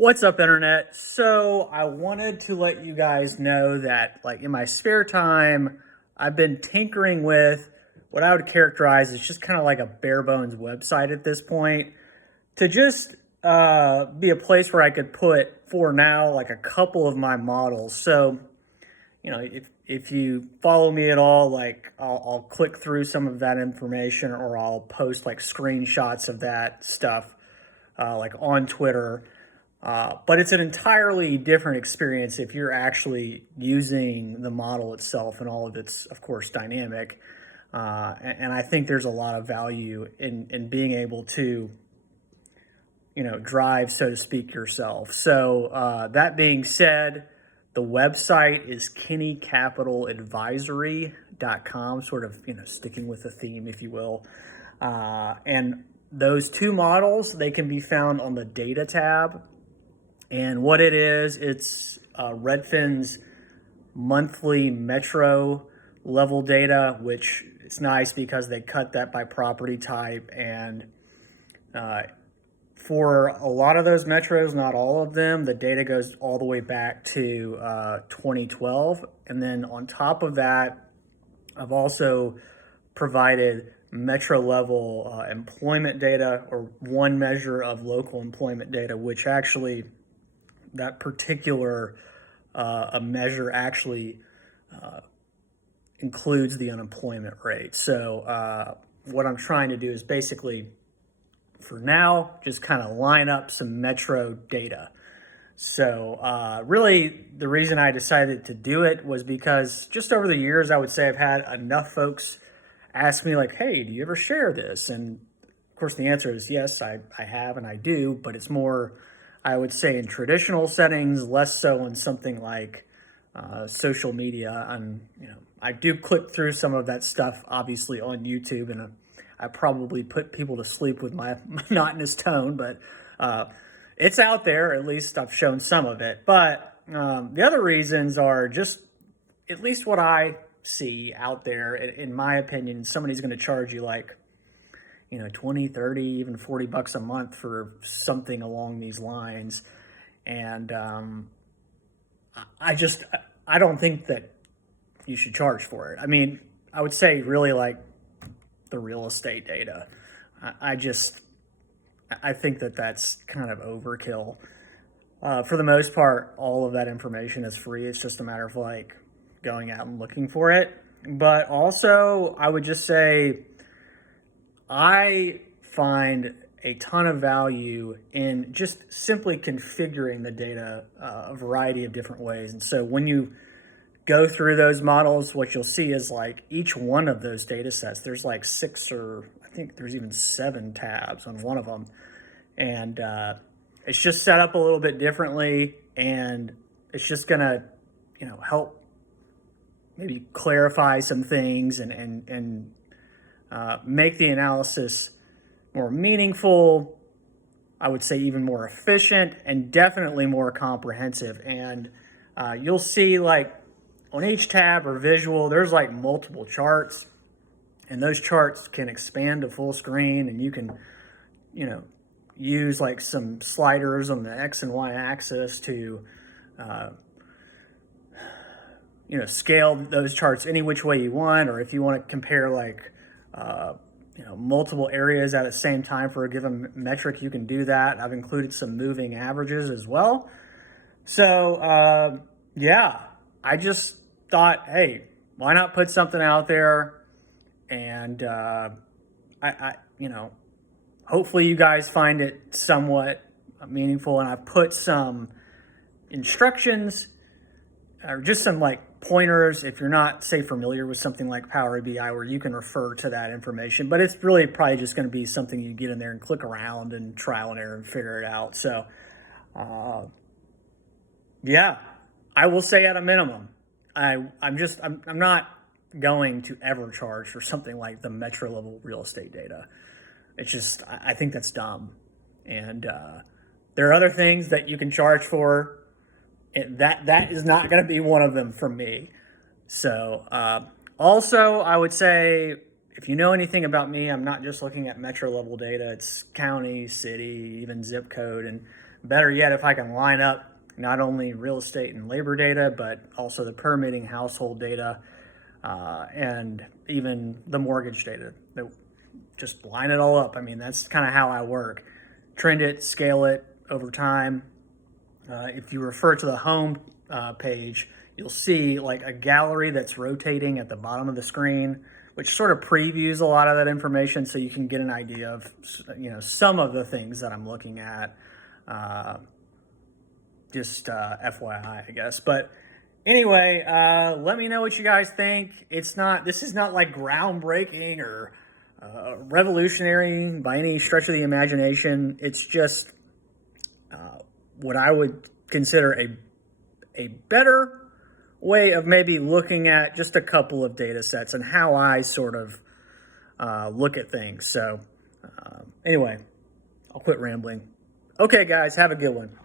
What's up, internet? So I wanted to let you guys know that, like, in my spare time, I've been tinkering with what I would characterize as just kind of like a bare bones website at this point to just be a place where I could put, for now, like a couple of my models. So, if you follow me at all, like I'll click through some of that information, or I'll post like screenshots of that stuff, like on Twitter. But it's an entirely different experience if you're actually using the model itself, and all of its, of course, dynamic. And I think there's a lot of value in being able to, drive, so to speak, yourself. So that being said, the website is kinneycapitaladvisory.com, sort of, sticking with the theme, if you will. And those two models, they can be found on the data tab. And what it is, it's Redfin's monthly metro level data, which is nice because they cut that by property type. And for a lot of those metros, not all of them, the data goes all the way back to 2012. And then on top of that, I've also provided metro level employment data, or one measure of local employment data, which actually, that particular a measure actually includes the unemployment rate. So what I'm trying to do is basically, for now, just kind of line up some metro data. So really, the reason I decided to do it was because just over the years, I would say I've had enough folks ask me, like, hey, do you ever share this? And of course, the answer is yes, I have and I do, but it's more, I would say, in traditional settings, less so on something like social media. And I do click through some of that stuff, obviously, on YouTube, and I probably put people to sleep with my monotonous tone, but it's out there. At least I've shown some of it. But the other reasons are just, at least what I see out there, in my opinion, somebody's going to charge you like 20, 30, even $40 a month for something along these lines. And I don't think that you should charge for it. I mean, I would say really like the real estate data. I think that that's kind of overkill. For the most part, all of that information is free. It's just a matter of like going out and looking for it. But also, I would just say, I find a ton of value in just simply configuring the data a variety of different ways. And so when you go through those models, what you'll see is like each one of those data sets, there's like 6, or I think there's even 7 tabs on one of them. And it's just set up a little bit differently, and it's just going to, help maybe clarify some things, and make the analysis more meaningful, I would say even more efficient, and definitely more comprehensive. And you'll see, like, on each tab or visual, there's like multiple charts, and those charts can expand to full screen, and you can, use like some sliders on the X and Y axis to, scale those charts any which way you want. Or if you want to compare like, multiple areas at the same time for a given metric, you can do that. I've included some moving averages as well. So, yeah, I just thought, hey, why not put something out there? And hopefully you guys find it somewhat meaningful. And I've put some instructions, or just some like pointers, if you're not, say, familiar with something like Power BI, where you can refer to that information. But it's really probably just going to be something you get in there and click around and trial and error and figure it out. So, yeah, I will say at a minimum, I'm not going to ever charge for something like the metro level real estate data. It's just, I think that's dumb. And there are other things that you can charge for. That is not going to be one of them for me. So also, I would say, if you know anything about me, I'm not just looking at metro level data, it's county, city, even zip code. And better yet, if I can line up not only real estate and labor data, but also the permitting household data, and even the mortgage data. Just line it all up. I mean, that's kind of how I work. Trend it, scale it over time. If you refer to the home page, you'll see like a gallery that's rotating at the bottom of the screen, which sort of previews a lot of that information, so you can get an idea of, you know, some of the things that I'm looking at. Just FYI, I guess. But anyway, let me know what you guys think. This is not like groundbreaking or revolutionary by any stretch of the imagination. It's just what I would consider a better way of maybe looking at just a couple of data sets and how I sort of look at things. So anyway, I'll quit rambling. Okay, guys, have a good one.